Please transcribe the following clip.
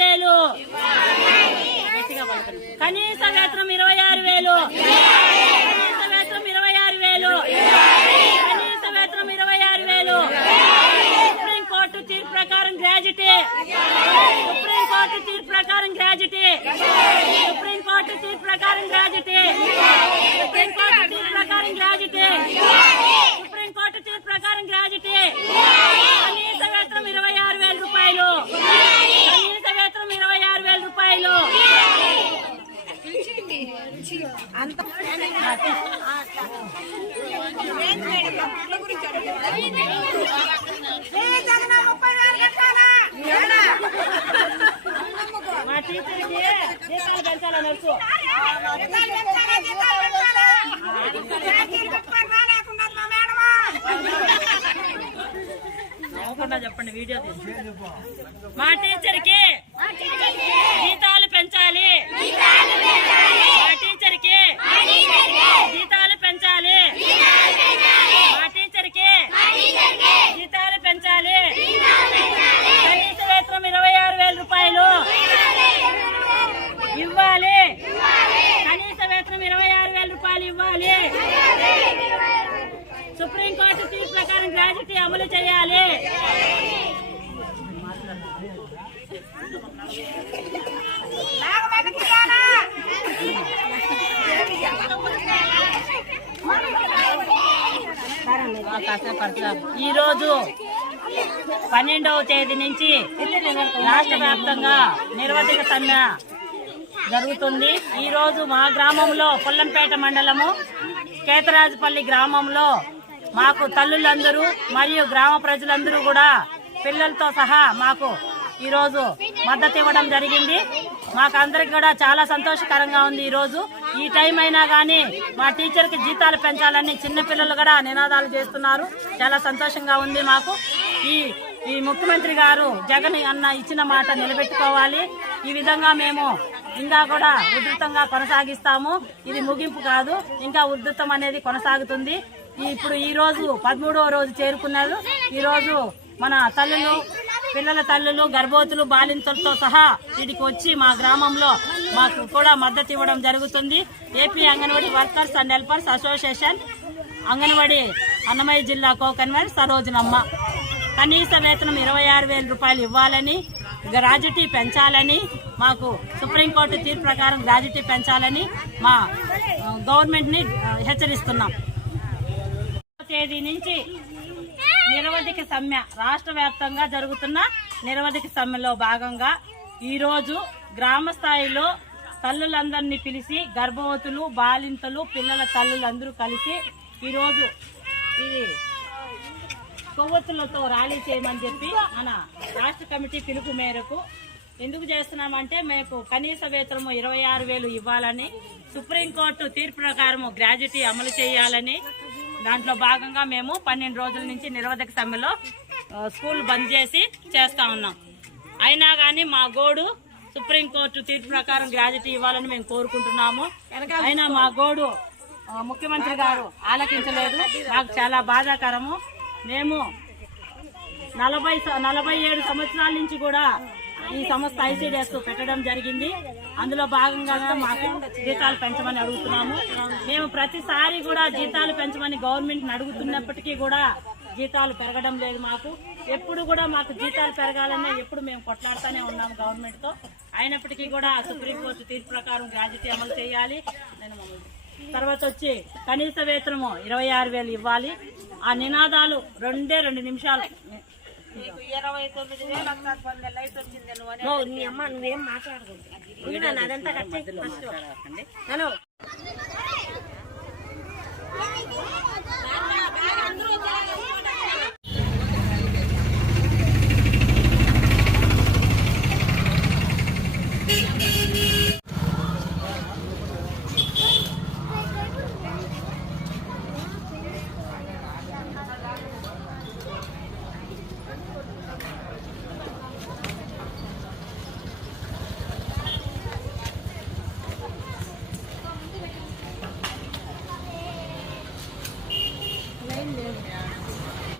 వేలు. కనీస వేతనం ఇరవై ఆరు వేలు. కనీస వేతనం ఇరవై ఆరు వేలు. కనీస వేతనం ఇరవై ఆరు వేలు. సుప్రీం కోర్టు తీర్పు ప్రకారం గ్రాడ్యుటీ. సుప్రీం కోర్టు తీర్పు ప్రకారం గ్రాడ్యుటీ. సుప్రీం కోర్టు తీర్పు ప్రకారం గ్రాడ్యుటీ. సుప్రీం కోర్టు తీర్పు ప్రకారం గ్రాడ్యుటీ సుప్రీం కోర్టు తీర్పు ప్రకారం గ్రాడ్యుటీ కనీస వేతనం ఇరవై ఆరు వేల రూపాయలు కనీస వేతనం ఇరవై ఆరు వేల రూపాయలు మా టీచర్కి జీతాలు పెంచాలని నవ్వకుండా చెప్పండి వీడియో తీసి మా టీచర్కి జీతాలు పెంచాలి మా టీచర్కి జీతాలు పెంచాలి మా టీచర్కి జీతాలు పెంచాలి కనీస వేతనం ఇరవై ఆరు వేల రూపాయలు ఇవ్వాలి కనీస వేతనం ఇరవై ఆరు వేల రూపాయలు ఇవ్వాలి సుప్రీంకోర్టు తీర్పు ప్రకారం గ్రాడ్యుటీ అమలు చేయాలి. ఈ రోజు పన్నెండవ తేదీ నుంచి రాష్ట్ర వ్యాప్తంగా నిర్వధిక సమ్మె జరుగుతుంది. ఈ రోజు మా గ్రామంలో పుల్లంపేట మండలము కేతరాజుపల్లి గ్రామంలో మాకు తల్లులందరూ మరియు గ్రామ ప్రజలందరూ కూడా పిల్లలతో సహా మాకు ఈరోజు మద్దతు ఇవ్వడం జరిగింది. మాకు అందరికి కూడా చాలా సంతోషకరంగా ఉంది ఈరోజు. ఈ టైం అయినా కానీ మా టీచర్కి జీతాలు పెంచాలని చిన్నపిల్లలు కూడా నినాదాలు చేస్తున్నారు. చాలా సంతోషంగా ఉంది మాకు. ఈ ఈ ముఖ్యమంత్రి గారు జగన్ అన్న ఇచ్చిన మాట నిలబెట్టుకోవాలి. ఈ విధంగా మేము ఇంకా కూడా ఉధృతంగా కొనసాగిస్తాము. ఇది ముగింపు కాదు. ఇంకా ఉధృతం అనేది కొనసాగుతుంది. ఇప్పుడు ఈ రోజు పదమూడవ రోజు చేరుకున్నారు. ఈ రోజు మన తల్లులు పిల్లల తల్లులు గర్భవతులు బాలింతలతో సహా వీటికి వచ్చి మా గ్రామంలో మాకు కూడా మద్దతు ఇవ్వడం జరుగుతుంది. AP anganwadi workers and helpers association anganwadi Annamayya జిల్లా కో కన్వీనర్ సరోజనమ్మ. కనీస వేతనం ఇరవై ఆరు వేల రూపాయలు ఇవ్వాలని గ్రాడ్యుటీ పెంచాలని మాకు సుప్రీంకోర్టు తీర్పు ప్రకారం గ్రాడ్యుటీ పెంచాలని మా గవర్నమెంట్ని హెచ్చరిస్తున్నాం. తేదీ నుంచి నిరవధిక సమ్మె రాష్ట్ర వ్యాప్తంగా జరుగుతున్న నిరవధిక సమ్మెలో భాగంగా ఈరోజు గ్రామ స్థాయిలో తల్లులందరినీ పిలిచి గర్భవతులు బాలింతలు పిల్లల తల్లులందరూ కలిసి ఈరోజు ఈ కొవ్వొత్తులతో ర్యాలీ చేయమని చెప్పి మన రాష్ట్ర కమిటీ పిలుపు మేరకు ఎందుకు చేస్తున్నామంటే మీకు కనీస వేతనము ఇరవై ఆరు వేలు ఇవ్వాలని సుప్రీంకోర్టు తీర్పు ప్రకారము గ్రాడ్యుటీ అమలు చేయాలని దాంట్లో భాగంగా మేము పన్నెండు రోజుల నుంచి నిరవధిక సమ్మెలో స్కూల్ బంద్ చేసి చేస్తా ఉన్నాం. అయినా కానీ మా గోడు సుప్రీంకోర్టు తీర్పు ప్రకారం గ్రాడ్యుటీ ఇవ్వాలని మేము కోరుకుంటున్నాము. అయినా మా గోడు ముఖ్యమంత్రి గారు ఆలకించలేదు. మాకు చాలా బాధాకరము. మేము నలభై స- నలభై ఏడు సంవత్సరాల నుంచి కూడా ఈ సంస్థ ఐసీడీఎస్ పెట్టడం జరిగింది. అందులో భాగంగా మాకు జీతాలు పెంచమని అడుగుతున్నాము. మేము ప్రతిసారి కూడా జీతాలు పెంచమని గవర్నమెంట్ అడుగుతున్నప్పటికీ కూడా జీతాలు పెరగడం లేదు మాకు. ఎప్పుడు కూడా మాకు జీతాలు పెరగాలన్నా ఎప్పుడు మేము కొట్లాడుతూనే ఉన్నాము గవర్నమెంట్తో అయినప్పటికీ కూడా సుప్రీంకోర్టు తీర్పు ప్రకారం గ్రాడ్యుటీ అమలు చేయాలి. నేను తర్వాత వచ్చి కనీస వేతనము ఇరవై ఆరు వేలు ఇవ్వాలి. ఆ నినాదాలు రెండే రెండు నిమిషాలు నువ్వు అని నువ్వు నీ అమ్మ నువ్వేం మాట్లాడకూడదు. అదంతా కట్